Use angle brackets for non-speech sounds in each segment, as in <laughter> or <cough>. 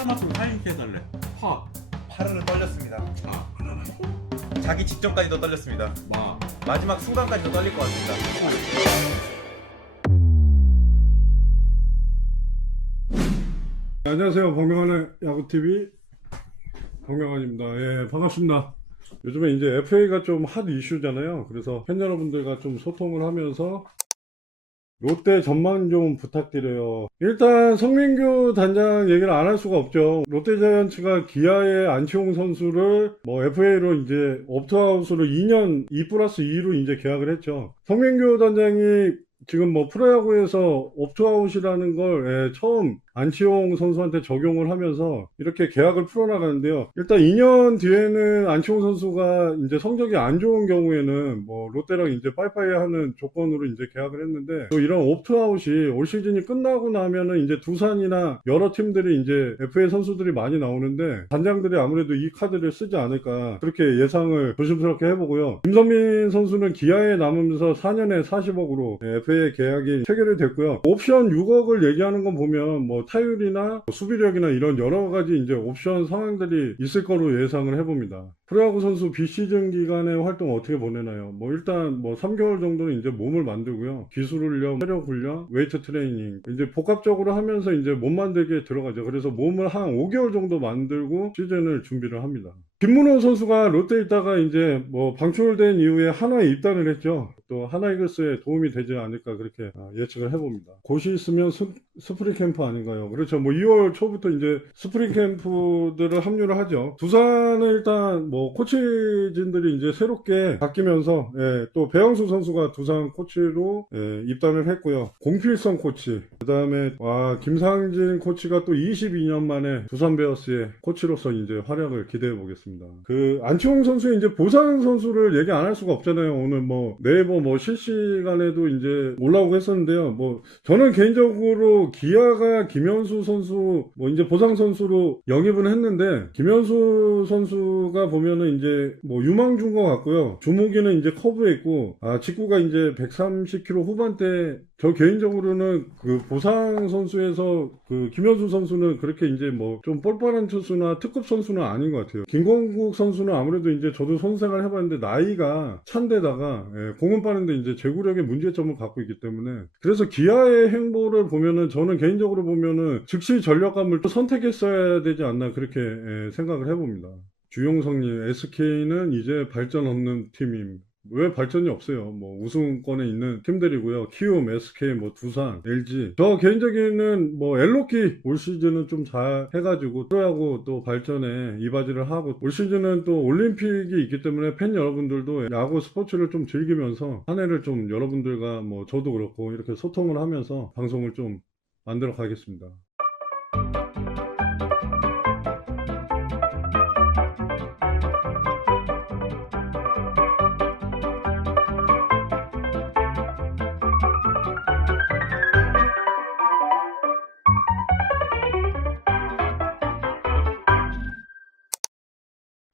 파자마스로 사인케 해달래. 파, 파르르 떨렸습니다. 아, 자기 직전까지도 떨렸습니다. 마. 마지막 순간까지도 떨릴 것 같습니다. 안녕하세요. 박명환의 야구TV 박명환입니다. 예, 반갑습니다. 요즘에 이제 FA가 좀 핫 이슈잖아요. 그래서 팬 여러분들과 좀 소통을 하면서 롯데 전망 좀 부탁드려요. 일단 성민규 단장 얘기를 안 할 수가 없죠. 롯데 자이언츠가 기아의 안치홍 선수를 뭐 FA로 이제 옵트아웃으로 2년 2 플러스 2로 이제 계약을 했죠. 성민규 단장이 지금 뭐 프로야구에서 옵트아웃이라는 걸 예, 처음 안치홍 선수한테 적용을 하면서 이렇게 계약을 풀어나가는데요. 일단 2년 뒤에는 안치홍 선수가 이제 성적이 안 좋은 경우에는 뭐 롯데랑 이제 빠이빠이 하는 조건으로 이제 계약을 했는데 또 이런 옵트아웃이 올 시즌이 끝나고 나면은 이제 두산이나 여러 팀들이 이제 FA 선수들이 많이 나오는데 단장들이 아무래도 이 카드를 쓰지 않을까 그렇게 예상을 조심스럽게 해보고요. 김선민 선수는 기아에 남으면서 4년에 40억으로 FA 계약이 체결이 됐고요. 옵션 6억을 얘기하는 건 보면 뭐 타율이나 뭐 수비력이나 이런 여러 가지 이제 옵션 상황들이 있을 거로 예상을 해봅니다. 프로야구 선수 비시즌 기간의 활동 어떻게 보내나요? 뭐 일단 뭐 3개월 정도는 이제 몸을 만들고요. 기술 훈련, 체력 훈련, 웨이트 트레이닝 이제 복합적으로 하면서 이제 몸 만들기에 들어가죠. 그래서 몸을 한 5개월 정도 만들고 시즌을 준비를 합니다. 김문호 선수가 롯데에 있다가 이제 뭐 방출된 이후에 하나에 입단을 했죠. 또 하나이글스에 도움이 되지 않을까 그렇게 아, 예측을 해봅니다. 곳이 있으면 스, 스프링 캠프 아닌가요? 그렇죠. 뭐 2월 초부터 이제 스프링 캠프들을 합류를 하죠. 두산은 일단 뭐 코치진들이 이제 새롭게 바뀌면서 예, 또 배영수 선수가 두산 코치로 예, 입단을 했고요. 공필성 코치, 그 다음에 와 김상진 코치가 또 22년 만에 두산 베어스의 코치로서 이제 활약을 기대해 보겠습니다. 그 안치홍 선수의 이제 보상 선수를 얘기 안 할 수가 없잖아요. 오늘 뭐 네이버 뭐 실시간에도 이제 올라오고 했었는데요. 뭐 저는 개인적으로 기아가 김현수 선수 뭐 이제 보상 선수로 영입은 했는데 김현수 선수가 보면은 이제 뭐 유망 준것 같고요. 주무기는 이제 커브에 있고 아 직구가 이제 130km 후반대 저 개인적으로는 그 보상 선수에서 그 김현수 선수는 그렇게 이제 뭐 좀 뻘뻘한 투수나 특급 선수는 아닌 것 같아요. 김건국 선수는 아무래도 이제 저도 손생을 해봤는데 나이가 찬데다가 예, 공은 빠른데 이제 제구력의 문제점을 갖고 있기 때문에 그래서 기아의 행보를 보면은 저는 개인적으로 보면은 즉시 전력감을 또 선택했어야 되지 않나 그렇게 예, 생각을 해봅니다. 주용성님 SK는 이제 발전 없는 팀임. 왜 발전이 없어요? 뭐 우승권에 있는 팀들이고요. 키움, SK, 뭐 두산, LG. 저 개인적인은 뭐 엘로키 올 시즌은 좀 잘 해가지고 프로야구 또 발전에 이바지를 하고 올 시즌은 또 올림픽이 있기 때문에 팬 여러분들도 야구 스포츠를 좀 즐기면서 한 해를 좀 여러분들과 뭐 저도 그렇고 이렇게 소통을 하면서 방송을 좀 만들어 가겠습니다.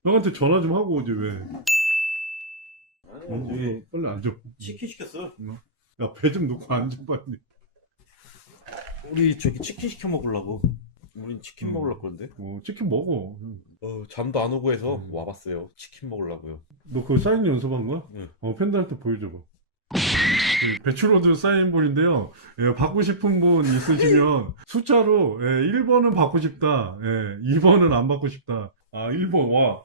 형한테 전화 좀 하고 오지 왜? 어, 아니, 빨리 앉아. 치킨 시켰어. 야, 배 좀 놓고 앉아, 빨리. 우리 저기 치킨 시켜 먹으려고. 우린 치킨 음. 먹으려고 그런데. 어, 치킨 먹어. 어, 잠도 안 오고 해서 음. 와봤어요. 치킨 먹으려고요. 너 그거 사인 연습한 거야? 네. 어, 팬들한테 보여줘봐. 그 배추로드 사인볼인데요. 예, 받고 싶은 분 있으시면 <laughs> 숫자로 예, 1번은 받고 싶다. 예, 2번은 안 받고 싶다. 아, 1번 와.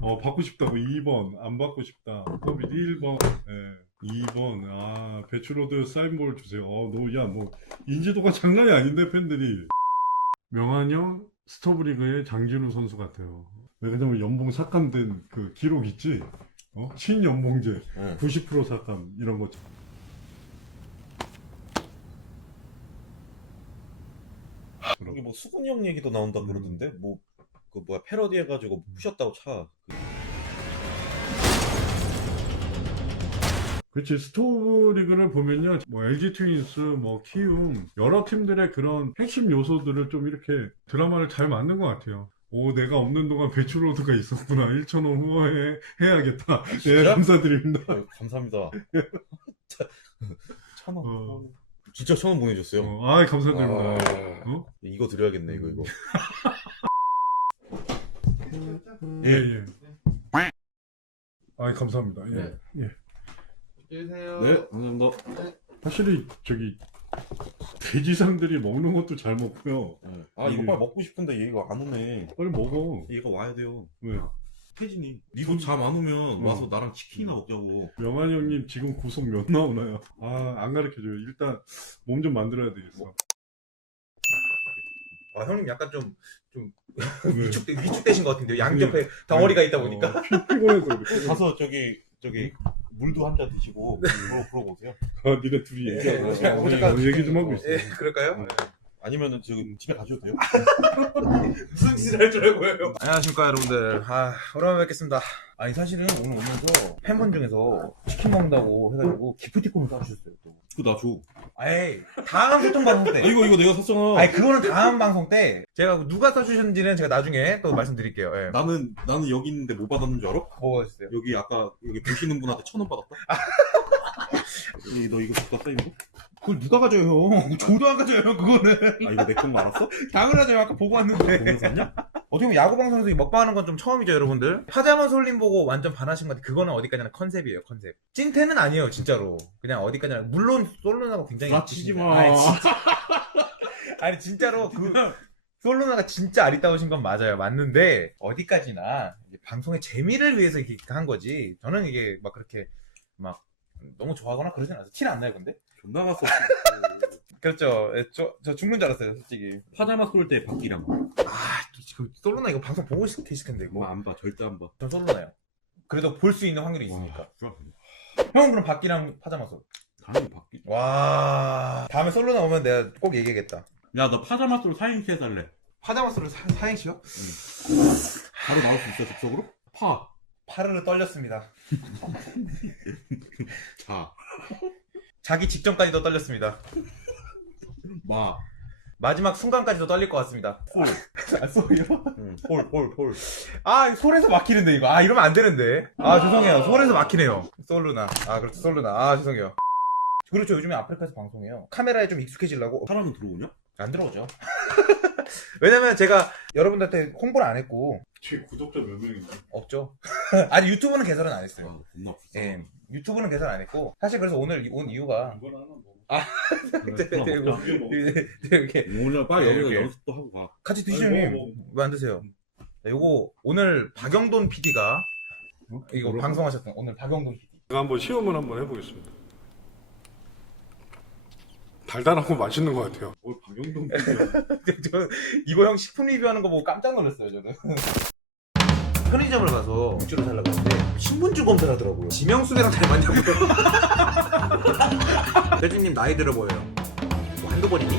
어, 받고 싶다고 2번 안 받고 싶다. 그럼 1번. 예. 2번 아 배추로드 사인볼 주세요 어, 너, 야, 뭐 인지도가 장난이 아닌데 팬들이 명한형 스토브리그의 장진우 선수 같아요 왜냐면 연봉 삭감된 그 기록 있지 어? 친연봉제 네. 90% 삭감 이런 거 여기 뭐 수근이 형 얘기도 나온다 음. 그러던데. 뭐 그 뭐야 패러디 해가지고 부셨다고 차. 그렇지 스토브리그를 보면요 뭐 LG 트윈스 뭐 키움 여러 팀들의 그런 핵심 요소들을 좀 이렇게 드라마를 잘 만든 것 같아요 오 내가 없는 동안 배추로드가 있었구나 1,000원 후원해 해야겠다 예 진짜? 감사드립니다 어, 감사합니다. <laughs> 천 원. 어. 진짜 천원 보내줬어요. 어, 아 감사드립니다 아, 어? 이거 드려야겠네 이거 이거. <laughs> 예, 예. 아, 감사합니다. 예. 네. 예. 계세요. 네, 감사합니다. 확실히 저기 돼지상들이 먹는 것도 잘 먹고요. 아 이거 빨리 먹고 싶은데 얘가 안 오네. 빨리 먹어. 얘가 와야 돼요. 왜? 태진이. 니도 잠 안 오면 어. 와서 나랑 치킨이나 먹자고. 명환이 형님 지금 구속 몇 나오나요? 아, 안 가르쳐줘요. 일단 몸 좀 만들어야 되겠어. 아 형님 약간 좀좀 왜? 위축 위축되신 것 같은데요. 양옆에 덩어리가 있다 보니까. 어, 피, 피곤해서 그래. 가서 저기 저기 물도 한 잔 드시고 그러, 그러고 오세요. 아, 니네 둘이 예, 얘기하고 예, 어, 잠깐- 얘기 좀 하고 있어. 예, 그럴까요? 아니면은 지금 집에 가셔도 돼요. <laughs> 무슨 짓을 할 줄 알고 해요. 안녕하십니까 여러분들. 아 오랜만에 뵙겠습니다. 아니 사실은 오늘 오면서 팬분 중에서 치킨 먹는다고 해가지고 기프티콘을 사주셨어요 또. 그거 나 줘. 아이 다음 소통 방송 아, 때. 이거 이거 내가 샀잖아. 아니 그거는 다음 방송 때 제가 누가 사주셨는지는 제가 나중에 또 말씀드릴게요. 예. 나는 나는 여기 있는데 뭐 받았는 줄 알아? 뭐가 있어요? 여기 아까 여기 보시는 분한테 천 원 받았다. 이, 너 이거 갖고 왔다 이거? 그걸 누가 가져요 형? <laughs> 저도 안 가져요 그거는. 아 이거 내 건 말았어? <laughs> 당연하죠 아까 보고 왔는데. 보면서 샀냐? 어떻게 보면 야구 방송에서 이 먹방하는 건 좀 처음이죠 여러분들 파자마 솔림 보고 완전 반하신 것 같아요 그거는 어디까지나 컨셉이에요 컨셉 찐텐은 아니에요 진짜로 그냥 어디까지나 물론 솔로나가 굉장히 나 치지 있으신데. 마. 아니, 진짜. <laughs> 아니 진짜로 그 솔로나가 진짜 아리따우신 건 맞아요 맞는데 어디까지나 이제 방송의 재미를 위해서 이렇게 한 거지 저는 이게 막 그렇게 막 너무 좋아하거나 그러진 않아요 티는 안 나요 근데 존나 갔어. <laughs> 그렇죠 예, 저, 저 죽는 줄 알았어요 솔직히 파자마 쏠 때 바뀌랑. 아 지금 솔로나 이거 방송 보고 계실 텐데 이거 뭐안 봐, 절대 안 봐. 전 솔로나요. 그래도 볼 수 있는 확률이 있으니까. 와. 형은 그럼 박기랑 파자마 솔. 당연히 바뀌. 와. 다음에 솔로 나 오면 내가 꼭 얘기하겠다. 야, 너 파자마 쏠 사행시 해달래. 파자마 솔을 사, 사행시요? 바로 나올 수 있어, 즉석으로? 파. 파르르 떨렸습니다. <laughs> 자. 자기 직전까지도 떨렸습니다. 마. 마지막 순간까지도 떨릴 것 같습니다. 콜. <laughs> 아? 응. 콜, 콜, 콜. 아, 솔에서 막히는데, 이거. 아, 이러면 안 되는데. 아, 죄송해요. 솔에서 막히네요. 솔루나. 아, 그렇죠. 솔루나. 아, 죄송해요. 그렇죠. 요즘에 아프리카에서 방송해요. 카메라에 좀 익숙해지려고. 사람은 들어오냐? 안 들어오죠. <laughs> 왜냐면 제가 여러분들한테 홍보를 안 했고, 제 구독자 몇 명인데? 없죠. <laughs> 아니 유튜브는 개설은 안 했어요. 아, 겁나 없어. 예, 유튜브는 개설 안 했고 사실 그래서 오늘 이- 온 이유가 이걸 하나 먹어. <laughs> 그래, 그럼 네, 먹자. 이거 먹어. 이렇게 오늘 빨리 네, 여기서 이렇게. 연습도 하고 가. 같이 아니, 드시면 먹어, 먹어. 왜안 드세요? 자, 요거 오늘 박영돈 PD가 이거 뭐라고? 방송하셨던 오늘 박영돈 PD. 제가 한번 시험을 한번 해보겠습니다. 달달하고 맛있는 것 같아요. 뭘 박영동 <laughs> 저 이거 형 식품 리뷰하는 거 보고 깜짝 놀랐어요 저는. 편의점을 가서 맥주를 사려고 하는데 신분증 검사를 하더라고요. 지명수배랑 닮았냐고요. <laughs> 대진님 나이 들어 보여요. 뭐 한두 번이니?